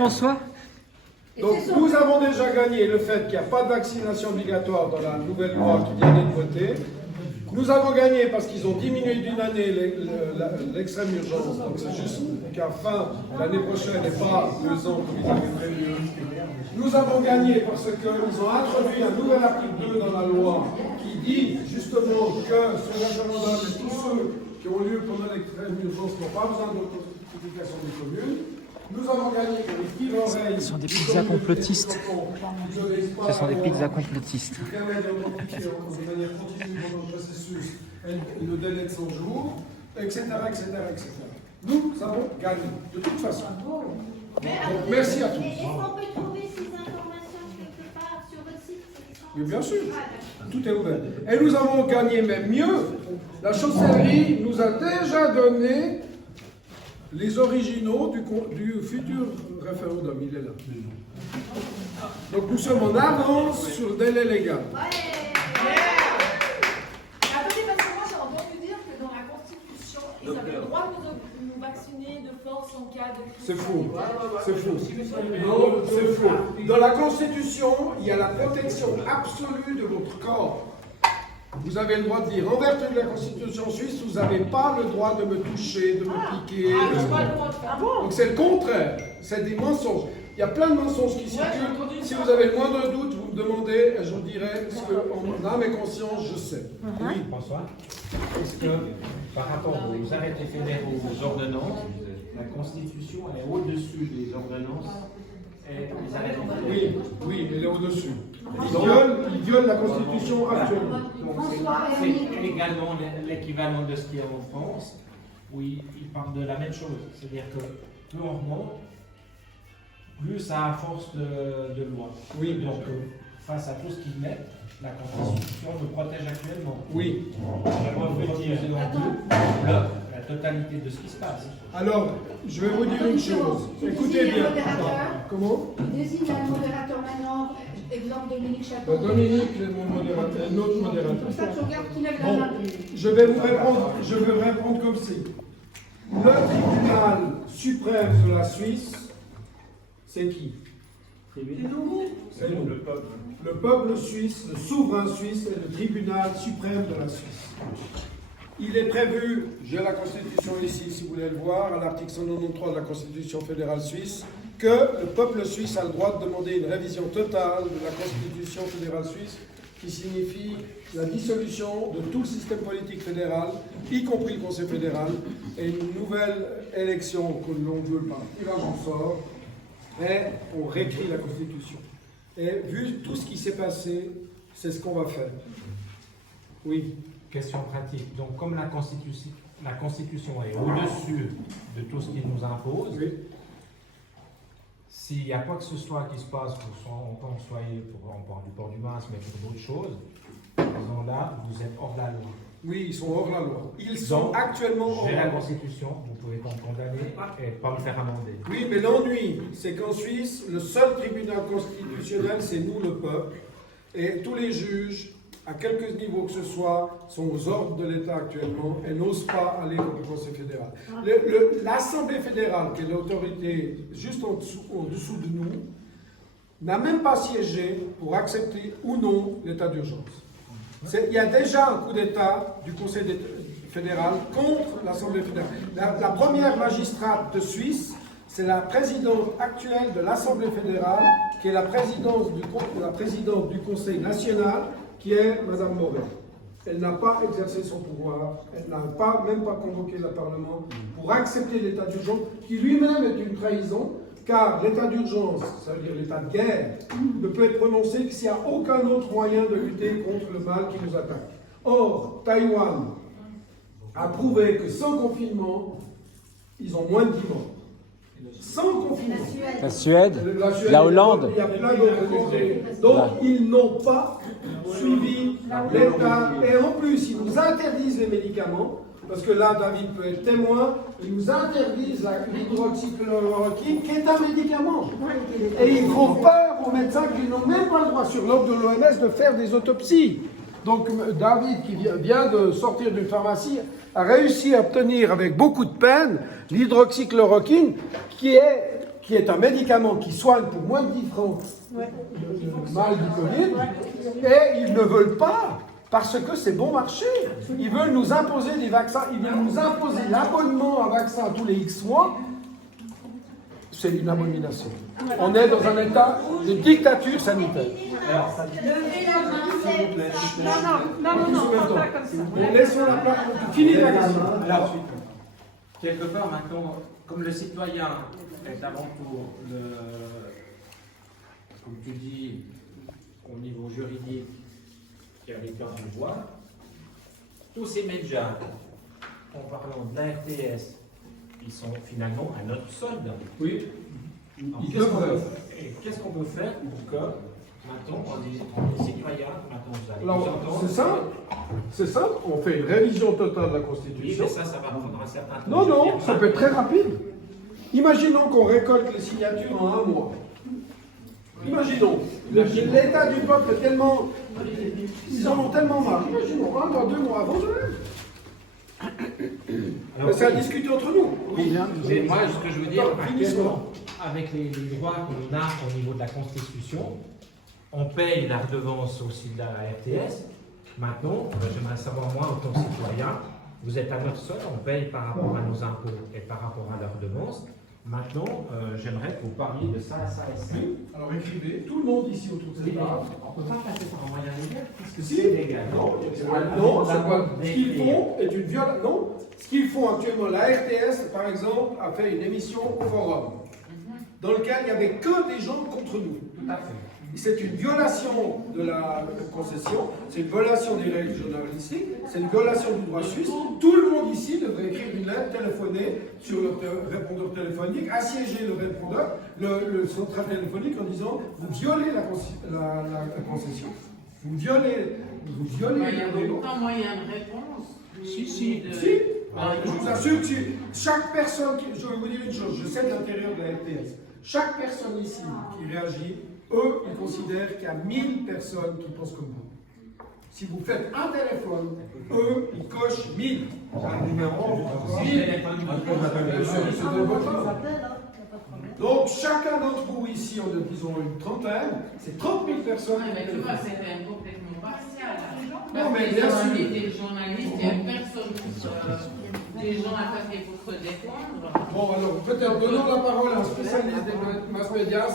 François. Donc nous avons déjà gagné le fait qu'il n'y a pas de vaccination obligatoire dans la nouvelle loi qui vient d'être votée. Nous avons gagné parce qu'ils ont diminué d'une année l'extrême urgence. Donc c'est juste qu'à fin l'année prochaine et pas 2 ans comme ils avaient prévu. Nous avons gagné parce qu'ils ont introduit un nouvel article 2 dans la loi qui dit justement que sur les référendums, tous ceux qui ont lieu pendant l'extrême urgence n'ont pas besoin de notification des communes. Nous avons gagné que les tirs-oreilles. Ce sont des pizzas complotistes. Ce sont des pizzas complotistes. Qui permettent de notifier de manière continue pendant le processus le délai de 100 jours, etc., etc., etc. Nous avons gagné, de toute façon. Donc, merci à tous. Est-ce qu'on peut trouver ces informations quelque part sur votre site? Mais bien sûr, tout est ouvert. Et nous avons gagné même mieux. La chancellerie nous a déjà donné les originaux du futur référendum. Il est là. Donc nous sommes en avance sur le délai légal. Attendez, parce que moi j'ai entendu dire que dans la Constitution, ils avaient le droit de nous vacciner de force en cas de crise. C'est faux. C'est faux. Non, c'est faux. Dans la Constitution, il y a la protection absolue de votre corps. Vous avez le droit de dire, en vertu de la Constitution suisse, vous n'avez pas le droit de me toucher, de me piquer. Donc c'est le contraire. C'est des mensonges. Il y a plein de mensonges qui circulent. Si vous avez le moindre doute, vous me demandez, et je vous dirai ce que, en âme et conscience, je sais. Oui. François, est-ce que par rapport aux arrêtés fédéraux, aux ordonnances, la Constitution elle est au-dessus des ordonnances et des arrêtés fédéraux? Oui, elle est au-dessus. Il viole la Constitution actuellement. Donc c'est également l'équivalent de ce qu'il y a en France, où il parle de la même chose. C'est-à-dire que plus on remonte, plus ça a force de loi. Oui, donc face à tout ce qu'ils mettent, la Constitution nous protège actuellement. Oui. J'aimerais vous dire en deux la totalité de ce qui se passe. Alors, je vais vous dire une chose. Écoutez bien. Comment? Il désigne un modérateur maintenant, exemple Dominique Chateau. Dominique, mon modérateur, notre modérateur. Ça, tu regardes qui lève la Bon, main. je vais vous répondre comme ci. Le tribunal suprême de la Suisse, c'est qui? C'est nous. Le peuple. Le peuple suisse, le souverain suisse est le tribunal suprême de la Suisse. Il est prévu, j'ai la Constitution ici, si vous voulez le voir, à l'article 193 de la Constitution fédérale suisse, que le peuple suisse a le droit de demander une révision totale de la Constitution fédérale suisse, qui signifie la dissolution de tout le système politique fédéral, y compris le Conseil fédéral, et une nouvelle élection que l'on veut par tirage au sort, et on réécrit la Constitution. Et vu tout ce qui s'est passé, c'est ce qu'on va faire. Oui. Question pratique. Donc, comme la Constitution est au-dessus de tout ce qu'il nous impose, Oui. s'il y a quoi que ce soit qui se passe, on peut en soyez pour du port du masque, mais pour d'autres choses, disons là, vous êtes hors la loi. Oui, ils sont hors la loi. Ils sont Donc, actuellement hors j'ai la la loi. Constitution, vous pouvez pas me condamner et pas me faire amender. Oui, mais l'ennui, c'est qu'en Suisse, le seul tribunal constitutionnel, c'est nous, le peuple. Et tous les juges, à quelques niveaux que ce soit, sont aux ordres de l'État actuellement et n'osent pas aller au Conseil fédéral. L'Assemblée fédérale, qui est l'autorité juste en dessous de nous, n'a même pas siégé pour accepter ou non l'état d'urgence. Il y a déjà un coup d'État du Conseil fédéral contre l'Assemblée fédérale. La première magistrate de Suisse, c'est la présidente actuelle de l'Assemblée fédérale, qui est la présidente du Conseil national, qui est Mme Morel. Elle n'a pas exercé son pouvoir, elle n'a même pas convoqué le Parlement pour accepter l'état d'urgence, qui lui-même est une trahison, car l'état d'urgence, ça veut dire l'état de guerre, ne peut être prononcé que s'il n'y a aucun autre moyen de lutter contre le mal qui nous attaque. Or, Taïwan a prouvé que sans confinement, ils ont moins de 10 morts. Sans confinement. La Suède, la Hollande. Il y a plein d'autres pays. Donc, ils n'ont pas suivi l'État. Et en plus, ils nous interdisent les médicaments. Parce que là, David peut être témoin. Ils nous interdisent l'hydroxychloroquine, qui est un médicament. Et ils font peur aux médecins qui n'ont même pas le droit, sur l'ordre de l'OMS, de faire des autopsies. Donc, David, qui vient de sortir d'une pharmacie, a réussi à obtenir avec beaucoup de peine l'hydroxychloroquine qui qui est un médicament qui soigne pour moins de 10 francs le mal du Covid, et ils ne veulent pas, parce que c'est bon marché. Ils veulent nous imposer des vaccins, ils veulent nous imposer l'abonnement à vaccin tous les X mois. C'est une abomination. On est dans un état de dictature sanitaire. Levez la main, c'est pas comme ça. Bon, laissons la place. Finis la question. Alors, quelque part maintenant, comme le citoyen est avant tout, comme tu dis, au niveau juridique, qui a les temps du pouvoir, tous ces médias, en parlant de la RTS, ils sont finalement à notre solde. Oui. Alors, Ils devraient. qu'est-ce qu'on peut faire pour que, maintenant, on est citoyen, maintenant vous allez nous Alors, entendre. c'est simple. C'est simple. On fait une révision totale de la Oui, Constitution. mais ça va prendre un certain temps. Non, non, ça peut être très rapide. Imaginons qu'on récolte les signatures en un mois. Imaginons. L'état du peuple est tellement. Ils en ont tellement marre. Imaginons, dans 2 mois avant, je l'aime. Mais c'est à discuter entre nous. Mais moi, ce que je veux dire, Finissons. avec les droits qu'on a au niveau de la Constitution, on paye la redevance aussi de la RTS. Maintenant, j'aimerais savoir, moi, en tant que citoyen, vous êtes à notre sol, on paye par rapport à nos impôts et par rapport à la redevance. Maintenant, j'aimerais que vous parliez de ça, ça et ça. Alors écrivez, tout le monde ici autour de cette table. On ne peut pas passer par un moyen légal, puisque Si. c'est légal. Non, c'est pas. Ce qu'ils font est une violation. Non, ce qu'ils font actuellement, la RTS, par exemple, a fait une émission au Forum, dans lequel il n'y avait que des gens contre nous. Tout à fait. C'est une violation de la concession, c'est une violation des règles journalistiques, c'est une violation du droit suisse. Tout le monde ici devrait écrire une lettre, téléphoner sur le répondeur téléphonique, assiéger le répondeur, le central téléphonique en disant vous violez la concession. Vous violez Il y a aucun moyen de réponse. Si. Si, je vous assure que chaque personne, je vais vous dire une chose, je sais de l'intérieur de la RTS, chaque personne ici qui réagit, eux, ils considèrent qu'il y a 1000 personnes qui pensent comme vous. Si vous faites un téléphone, eux, ils cochent 1000. Un numéro, 1000. Donc, chacun d'entre vous ici, en disons une trentaine, c'est 30 000 personnes. Ouais, mais tu vois, c'est quand même complètement partial. Non, mais Parce bien qu'ils ont sûr. invité le journaliste, il n'y a personne des gens à papier pour se défendre. Bon, alors, peut-être donnons la parole à un spécialiste des mass médias.